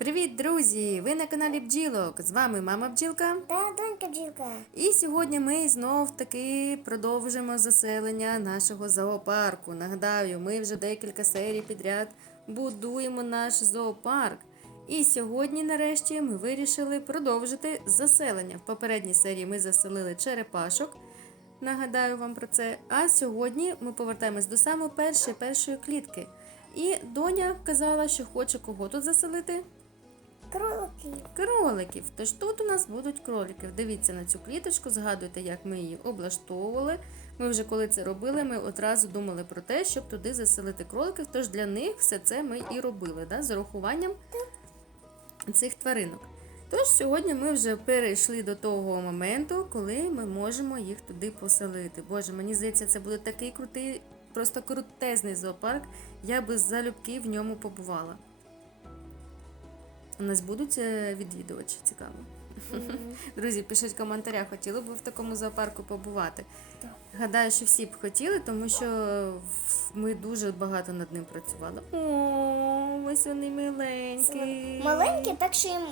Привіт, друзі! Ви на каналі Бджілок. З вами мама бджілка. Та донька бджілка. І сьогодні ми знов таки продовжимо заселення нашого зоопарку. Нагадаю, ми вже декілька серій підряд будуємо наш зоопарк. І сьогодні, нарешті, ми вирішили продовжити заселення. В попередній серії ми заселили черепашок. Нагадаю вам про це. А сьогодні ми повертаємось до самої першої першої клітки. І доня казала, що хоче кого тут заселити. Кролики. кроликів. Тож тут у нас будуть кролики. Дивіться на цю кліточку, згадуйте, як ми її облаштовували. Ми вже коли це робили, ми одразу думали про те, щоб туди заселити кроликів. Тож для них все це ми і робили, да, з урахуванням цих тваринок. Тож сьогодні ми вже перейшли до того моменту, коли ми можемо їх туди поселити. Боже, мені здається, це буде такий крутий, просто крутезний зоопарк. Я би залюбки в ньому побувала. У нас будуть е, відвідувачі, цікаво. Друзі, пишіть в коментарях, хотіли б ви в такому зоопарку побувати. Yeah. Гадаю, що всі б хотіли, тому що ми дуже багато над ним працювали. О, ось вони миленькі. Маленькі, так що їм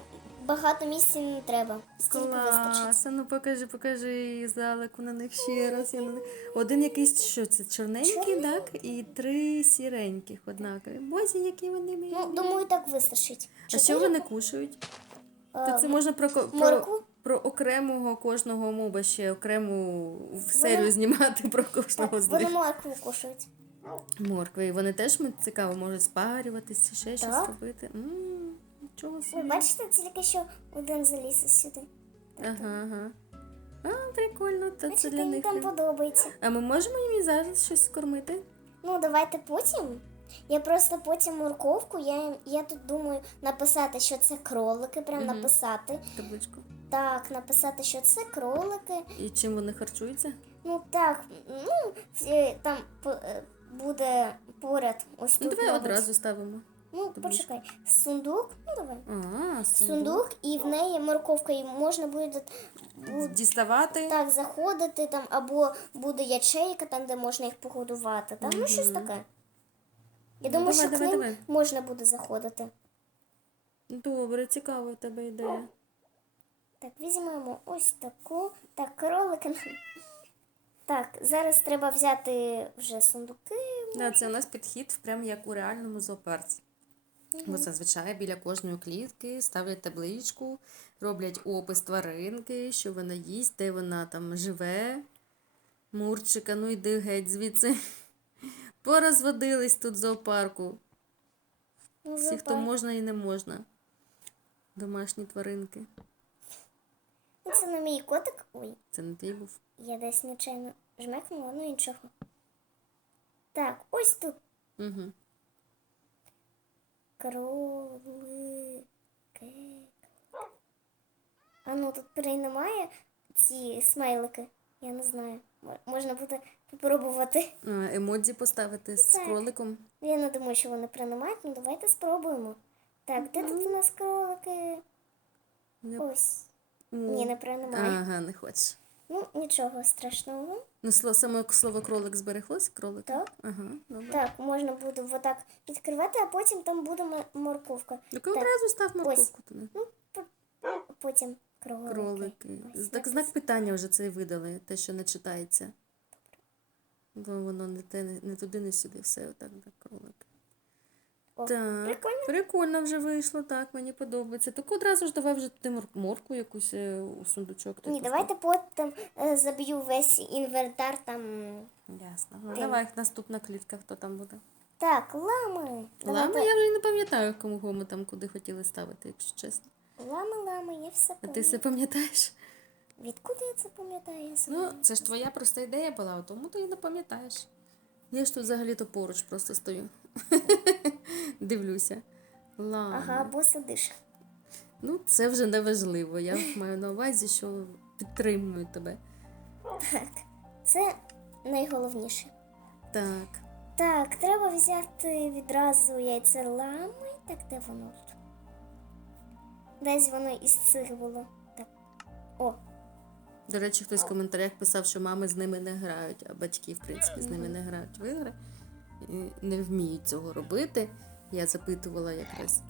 багато місця не треба. Стільки вистачить. Ну покажи, покажи здалеку на них ще раз. Я на них... Один якийсь, що це, чорненький, так? І три сіреньких однакові. Бозі, які вони милі. Ну, думаю, так вистачить. а що вони кушають? Е, То це можна про, ко- про, моркву? про окремого кожного моба ще окрему в серію Вони- знімати про кожного Так, з вони них. моркву кушають. Моркви. І вони теж цікаво можуть спарюватися, ще щось Так. робити. М, Нічого Ви бачите, тільки що один заліз сюди. Ага, ага. А, прикольно, то це для них. там подобається. А ми можемо їм і зараз щось скормити? Ну, давайте потім. Я просто потім морковку, я, я тут думаю написати, що це кролики, прям Мгм. написати. Табличку. Так, написати, що це кролики. І чим вони харчуються? Ну так, ну е, там е, буде поряд ось тут. Ну, давай мабуть. одразу ставимо. Ну, табличку. почекай. Сундук, ну давай. А, сундук. Сундук, і в неї морковка, і можна буде бу- Діставати. так заходити там, або буде ячейка, там, де можна їх погодувати. Там, ну щось таке. Я Ну, думаю, давай, що давай, к ним давай. можна буде заходити. Добре, цікава в тебе ідея. Так, візьмемо ось таку. Так, кролики. нам- Так, зараз треба взяти вже сундуки. Да, це у нас підхід прям як у реальному зоопарці. Бо зазвичай біля кожної клітки ставлять табличку, роблять опис тваринки, що вона їсть, де вона там живе. Мурчика, ну йди геть звідси. Порозводились тут в зоопарку. Ну, Всі, хто можна і не можна. Домашні тваринки. Ну, Це не мій котик. Ой, Це не твій був. я десь нечайно жмекнула, ну нічого. Так, ось тут Угу. Кролики. А ну тут при немає ці смайлики. Я не знаю. Можна буде попробувати. Емодзі поставити з Так. кроликом. Я не думаю, що вони приймають, ну давайте спробуємо. Так, де тут у нас кролики? Я- Ось. Ні, не приймає. Ага, не хочеш. Ну, нічого страшного. Ну, саме слово кролик збереглось, кролик? Так. Ага, добре. Так, можна буде отак відкривати, а потім там буде м- морковка. Так Так. одразу став морковку туди. Ну, потім кролики. Кролики. Ось Так знак питання вже це видали, те, що не читається. Бо воно не, те, не, не туди, не сюди, все отак. О, Так, прикольно. прикольно вже вийшло, так, мені подобається. Так одразу ж давай вже туди морку якусь е, у сундучок. Ні, давайте потім е, заб'ю весь інвентар там. Ясно. Ну, давай наступна клітка, хто там буде. Так, лами. Лами Давайте- я вже не пам'ятаю, кому ми там куди хотіли ставити, якщо чесно. Лами, лами, я все пам'ятаю. А ти все пам'ятаєш? Відкуди я це пам'ятаю? Ну, це ж твоя проста ідея була, тому ти і не пам'ятаєш. Я ж тут взагалі-то поруч просто стою. Дивлюся. Ладно. Ага, або сидиш. Ну, це вже не важливо. Я маю на увазі, що підтримую тебе. Так, це найголовніше. Так. Так, треба взяти відразу яйце лами. Так, де воно? Десь воно із цих було. Так. О, До речі, хтось в коментарях писав, що мами з ними не грають, а батьки, в принципі, з ними не грають в ігри. І не вміють цього робити. Я запитувала якраз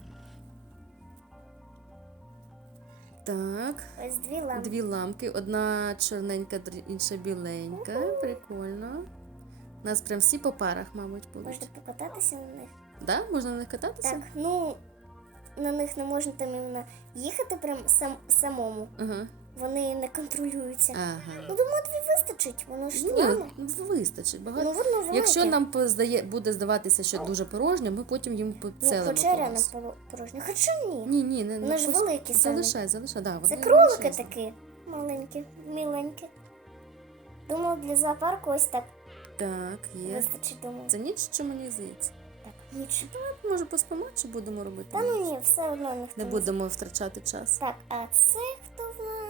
Так, Ось дві лампи. дві ламки, одна чорненька, інша біленька. Прикольно. У нас прям всі по парах, мабуть, будуть. Можна покататися на них. Да? Можна на них кататися? Так, ну на них не можна там іменно їхати прям сам, самому. Ага. Вони не контролюються. Ага. Ну, думаю, дві вистачить, воно ж Ні, вистачить Ну, багато. воно велике. Якщо нам поздає, буде здаватися, що дуже порожньо, ми потім їм ну, поцелимо. хоча реально когось. порожньо. Хоча ні. Ні, ні, не, Вони не ж пос- великі самі. Залишай, залишай, да, Це вони кролики величезні. такі. Маленькі, міленькі. Думаю, для зоопарку ось так Так, є. вистачить, думаю. Це ніч, чи мені здається? Так, ніч. Може, поспимо, чи будемо робити? Та ну ні, все одно ніхто Не будемо втрачати час. Так, а це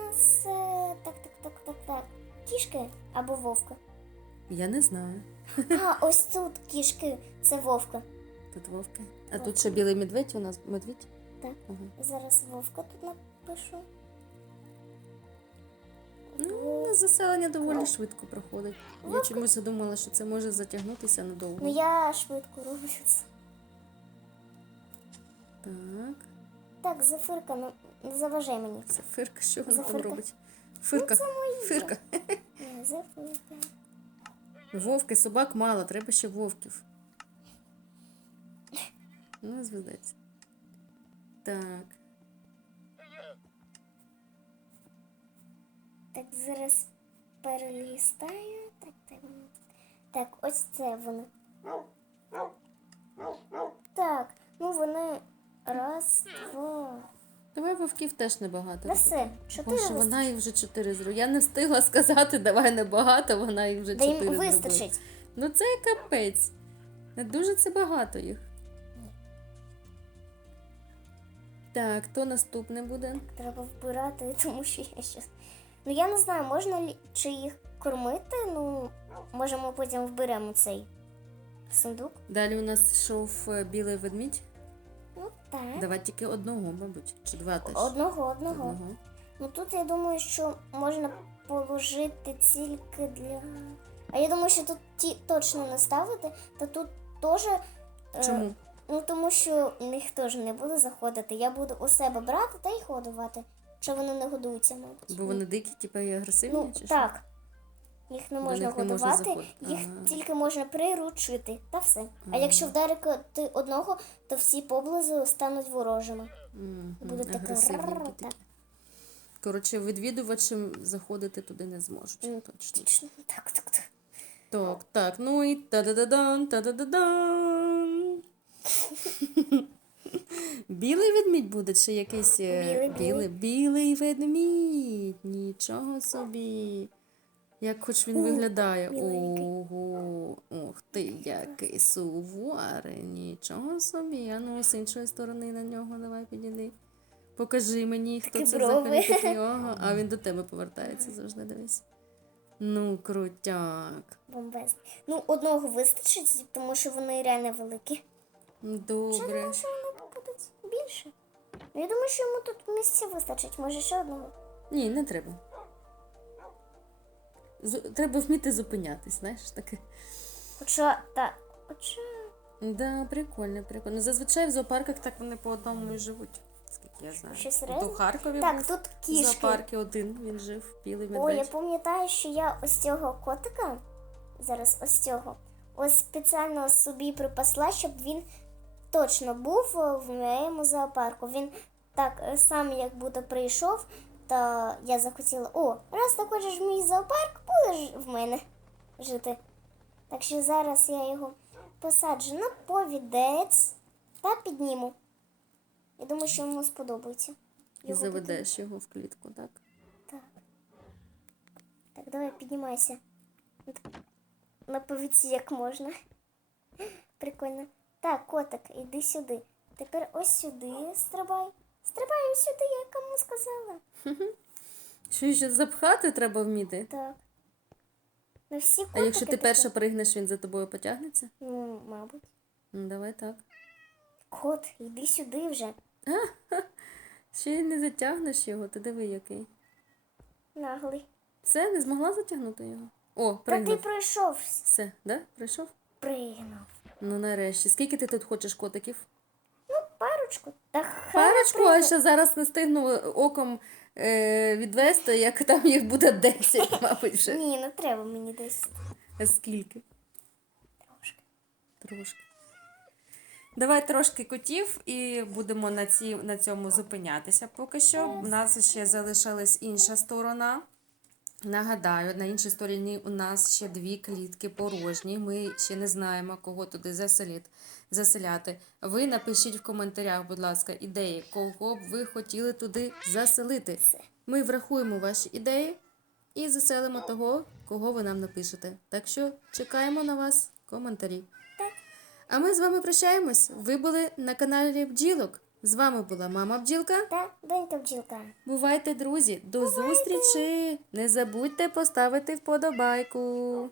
нас? Е, Так, так, так, так, так. Кішки або вовка. Я не знаю. А, ось тут кішки, це вовка. Тут вовки. А Вовки. тут ще білий медведь у нас медведь? Так. Ага. Зараз вовка тут напишу. Ну, на заселення доволі швидко проходить. Я чомусь задумала, що це може затягнутися надовго. Ну я швидко роблю це. Так. Так, зафирка, ну не заважай мені. Це фирка, що вона там Зафирка. робить? Фирка. Фирка. Не, зафирка. Вовки, собак мало, треба ще вовків. Ну, зведеться. Так. Так, зараз перелістаю. Так, так. Так, ось це вони. Так, ну вони раз, два. Давай вовків теж небагато. Все, чотири Боже, вона їх вже чотири зробила. Я не встигла сказати, давай небагато, вона їх вже Да чотири їм зробила. вистачить. Ну це капець. Не дуже це багато їх. Так, хто наступний буде? Треба вбирати, тому що я щас. Ну я не знаю, можна лі- чи їх кормити. Ну, може, ми потім вберемо цей сундук. Далі у нас йшов е, білий ведмідь. Так. Давай тільки одного, мабуть. Чи два теж. Одного, одного. Одного. Ну тут я думаю, що можна положити тільки для. А я думаю, що тут ті точно не ставити, та тут теж. е, Чому? Ну тому що ніхто ж не буде заходити. Я буду у себе брати та й годувати. Чи вони не годуються, мабуть? Бо вони дикі, типу, і агресивні, Ну чи що? так. Їх не можна них не можна годувати, їх Ага. тільки можна приручити, та все. А якщо вдарити одного, то всі поблизу стануть ворожими. Мгм, Буде таке так. Коротше, відвідувачі заходити туди не зможуть. Точно. Точно, так, так, так. Так, так, ну і та-да-да-дан, та-да-да-дан. Білий ведмідь буде чи якийсь е, Білий, білий, білий ведмідь. Нічого собі. Як хоч він виглядає. Ого, ух ти, який суварий. Нічого собі. А ну з іншої сторони на нього давай підійди. Покажи мені, хто це взагалі такий. А він до тебе повертається завжди, дивись. Ну, крутяк. Бомбезно. Ну, одного вистачить, тому що вони реально великі. Чи Добре. думаю, що вони будуть більше? Ну, я думаю, що йому тут місця вистачить, може ще одного. Ні, не треба. Треба вміти зупинятись, знаєш, таке. Хоча, так, хоча. Да, прикольно, прикольно. Зазвичай в зоопарках так вони по одному і живуть. Скільки я знаю. Що, От у Харкові Так, тут в кішки. зоопаркі один він жив, білий О, я медведь. пам'ятаю, що я ось цього котика, зараз ось цього, ось спеціально собі припасла, щоб він точно був е, в моєму зоопарку. Він так е, сам як будто прийшов, та я захотіла, о, раз ти хочеш в мій зоопарк, будеш в мене жити. Так що зараз я його посаджу на повідець та підніму. Я думаю, що йому сподобається. І Його заведеш його в клітку, так? так. Так, давай піднімайся. На повіці як можна. Прикольно. Так, котик, іди сюди. Тепер ось сюди стрибай. Стрибай ось сюди, я кому сказала. Що ще запхати треба вміти? Так. Ну всі А якщо ти перша пригнеш, він за тобою потягнеться? Ну, мабуть. Ну, давай так. Кот, іди сюди вже. Ще й не затягнеш його, ти диви який. Наглий. Це не змогла затягнути його? О, Та ти пригнув. пройшов. Все, да? Прийшов? Пригнув. Ну нарешті. Скільки ти тут хочеш котиків? Парочку. Та Парочку, а ще зараз не стигну оком е, відвести, як там їх буде 10, мабуть, вже. Ні, не треба мені десь. А скільки? Трошки. Трошки. Давай трошки котів і будемо на, ці, на цьому зупинятися поки що. У нас ще залишилась інша сторона. Нагадаю, на іншій стороні у нас ще дві клітки порожні. Ми ще не знаємо, кого туди заселити, заселяти. Ви напишіть в коментарях, будь ласка, ідеї, кого б ви хотіли туди заселити. Ми врахуємо ваші ідеї і заселимо того, кого ви нам напишете. Так що чекаємо на вас коментарі. А ми з вами прощаємось. Ви були на каналі Бджілок. З вами була мама Бджілка. Та, донька бджілка. Бувайте, друзі! До зустрічі! Не забудьте поставити вподобайку.